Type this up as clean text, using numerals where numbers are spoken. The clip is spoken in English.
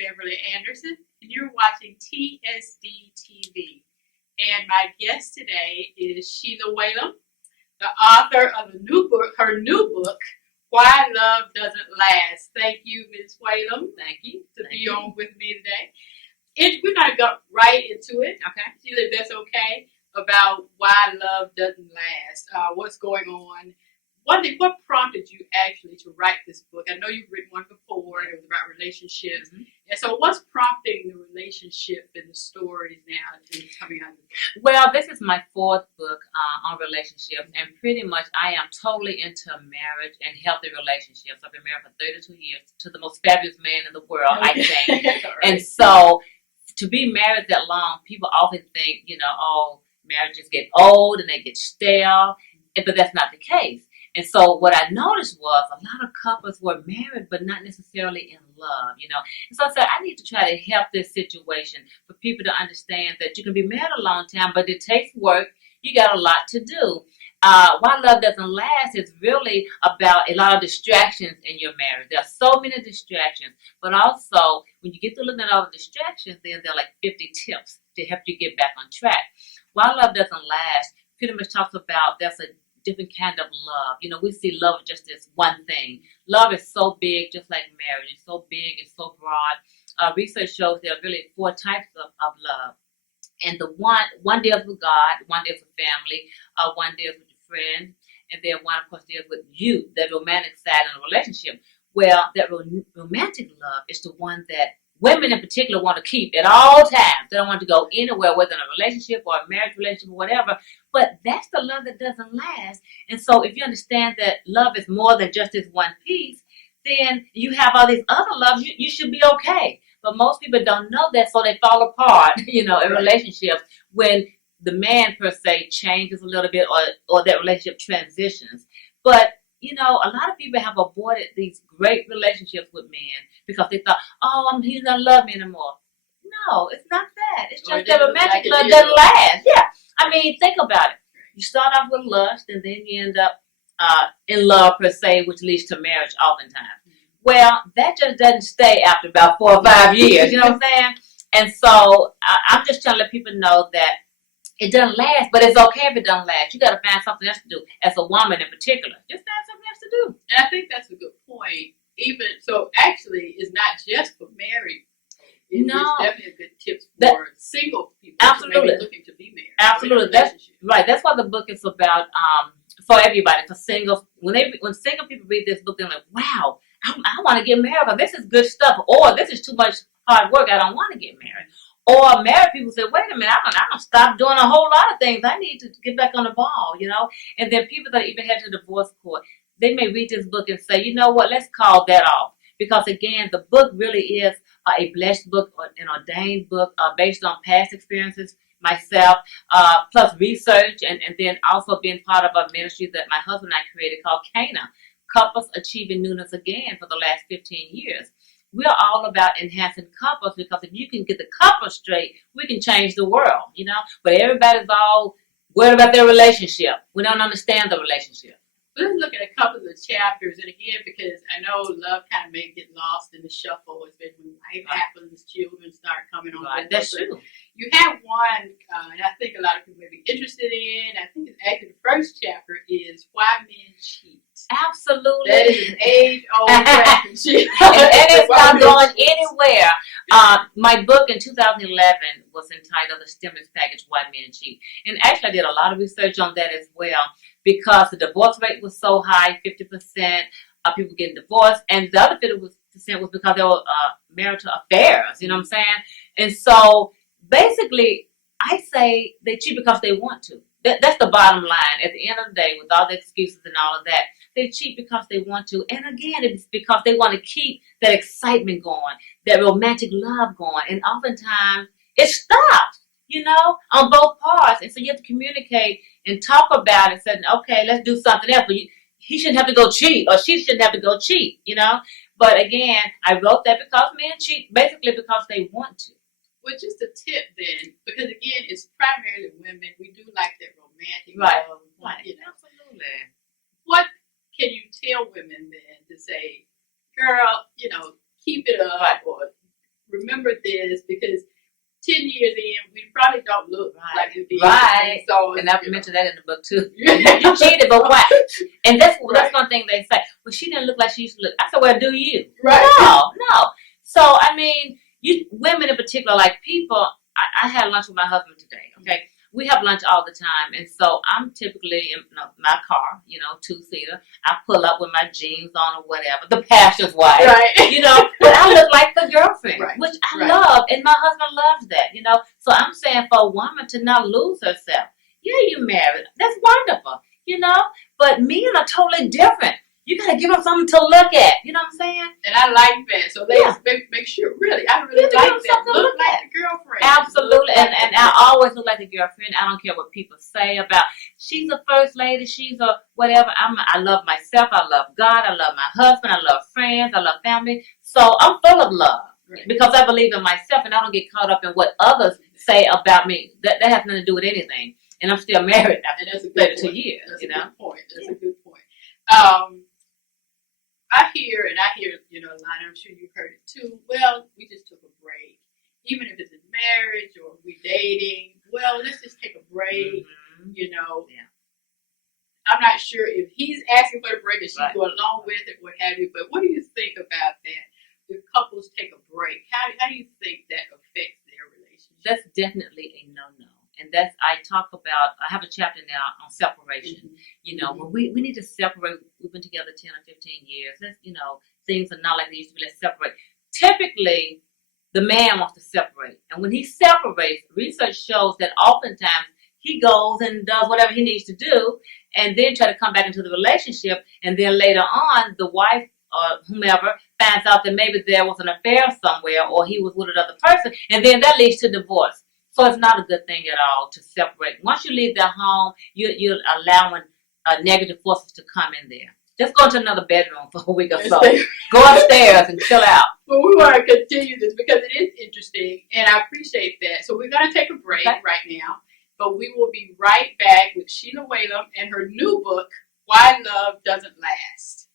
Beverly Anderson, and you're watching TSD TV. And my guest today is Sheila Whalum, the author of her new book, Why Love Doesn't Last. Thank you, Ms. Whalum. Thank you. To be on with me today. We're going to go right into it. Okay. Sheila, if that's okay, about why love doesn't last, what's going on. What prompted you actually to write this book? I know you've written one before, and it was about relationships. Mm-hmm. And so what's prompting the relationship and the stories now coming out of this? Well, this is my fourth book on relationships, and pretty much I am totally into marriage and healthy relationships. I've been married for 32 years to the most fabulous man in the world, I think. Right. And so to be married that long, people often think, oh, marriages get old and they get stale, but that's not the case. And so what I noticed was a lot of couples were married, but not necessarily in love, And so I said, I need to try to help this situation for people to understand that you can be married a long time, but it takes work. You got a lot to do. Why love doesn't last is really about a lot of distractions in your marriage. There are so many distractions, but also when you get to looking at all the distractions, then there are like 50 tips to help you get back on track. Why love doesn't last pretty much talks about there's a different kind of love. We see love just as one thing. Love is so big, just like marriage. It's so big, it's so broad. Research shows there are really 4 types of love. And the one deals with God, one deals with family, one deals with your friend, and then one, of course, deals with you, the romantic side in a relationship. Well, that romantic love is the one that women in particular want to keep at all times. They don't want to go anywhere, whether in a relationship or a marriage relationship or whatever. But that's the love that doesn't last. And so if you understand that love is more than just this one piece, then you have all these other loves, you should be okay. But most people don't know that, so they fall apart, in relationships when the man per se changes a little bit or that relationship transitions. But a lot of people have avoided these great relationships with men because they thought, he's not love me anymore. No, it's not that. It's just that romantic love doesn't last. Yeah. I mean, think about it. You start off with lust and then you end up in love per se, which leads to marriage oftentimes. Well, that just doesn't stay after about 4 or 5 years. You know what I'm saying? And so I'm just trying to let people know that it doesn't last, but it's okay if it doesn't last. You got to find something else to do. As a woman in particular, just find something else to do. And I think that's a good point. Actually, it's not just for married. It's definitely a good tip for single people. Absolutely, looking to be married. Absolutely, that's right. That's what the book is about. For everybody, for singles. When single people read this book, they're like, "Wow, I want to get married. But this is good stuff." Or this is too much hard work. I don't want to get married. Or married people say, wait a minute, I'm going to stop doing a whole lot of things. I need to get back on the ball, And then people that even head to the divorce court, they may read this book and say, you know what, let's call that off. Because again, the book really is a blessed book, an ordained book based on past experiences, myself, plus research, and then also being part of a ministry that my husband and I created called Cana, Couples Achieving Newness Again, for the last 15 years. We're all about enhancing couples because if you can get the couple straight, we can change the world, But everybody's all worried about their relationship. We don't understand the relationship. Let's look at a couple of the chapters. And again, because I know love kind of may get lost in the shuffle, especially when life happens, children start coming on. Right, that's true. You have one, and I think a lot of people may be interested in. I think it's actually the first chapter is Why Men Cheat. Absolutely. That is an age-old question. and it's not going anywhere. My book in 2011 was entitled The Stimulus Package, Why Men Cheat. And actually I did a lot of research on that as well because the divorce rate was so high, 50% of people getting divorced. And the other 50% was because they were marital affairs, you know what I'm saying? And so basically I say they cheat because they want to. That's the bottom line. At the end of the day, with all the excuses and all of that, they cheat because they want to. And again, it's because they want to keep that excitement going, that romantic love going. And oftentimes, it stops, on both parts. And so you have to communicate and talk about it and say, okay, let's do something else. But he shouldn't have to go cheat or she shouldn't have to go cheat, But again, I wrote that because men cheat basically because they want to. Well, just a tip then, because again, it's primarily women. We do like that romantic love. Right. Absolutely. What can you tell women then to say, girl, keep it up or remember this because 10 years in, we probably don't look like we did. Right. So, and I've mentioned that in the book too. Yeah. You cheated, but why? And that's Right. one thing they say. Well, she didn't look like she used to look. I said, well, do you? Right. No. So, I mean, you women in particular, like people, I had lunch with my husband today, okay? We have lunch all the time, and so I'm typically in my car, 2-seater. I pull up with my jeans on or whatever, the passion's wife, Right. But I look like the girlfriend, Right. which I love, and my husband loves that, So I'm saying for a woman to not lose herself, yeah, you married, that's wonderful, but men are totally different. You gotta give them something to look at. You know what I'm saying? And I like that. So ladies, make sure, really, I really like that. Look like the girlfriend. Absolutely. And I always look like the girlfriend. I don't care what people say about, she's a first lady, she's a whatever. I love myself. I love God. I love my husband. I love friends. I love family. So I'm full of love. Right. Because I believe in myself and I don't get caught up in what others say about me. That has nothing to do with anything. And I'm still married after 32 years. That's a good point. That's a good point. I hear, a line, I'm sure you've heard it too. Well, we just took a break. Even if it's in marriage or we dating, well, let's just take a break, Yeah. I'm not sure if he's asking for the break and she's going along with it, what have you, but what do you think about that? If couples take a break, how do you think that affects their relationship? That's definitely a no-no. And I have a chapter now on separation. Mm-hmm. When we need to separate, we've been together 10 or 15 years. Things are not like they used to be. Let's separate. Typically, the man wants to separate. And when he separates, research shows that oftentimes he goes and does whatever he needs to do and then try to come back into the relationship. And then later on, the wife or whomever finds out that maybe there was an affair somewhere or he was with another person. And then that leads to divorce. So it's not a good thing at all to separate. Once you leave their home, you're allowing negative forces to come in there. Just go into another bedroom for a week or so. Go upstairs and chill out. Well, we want to continue this because it is interesting, and I appreciate that. So we're going to take a break right now, but we will be right back with Sheila Whalum and her new book, Why Love Doesn't Last.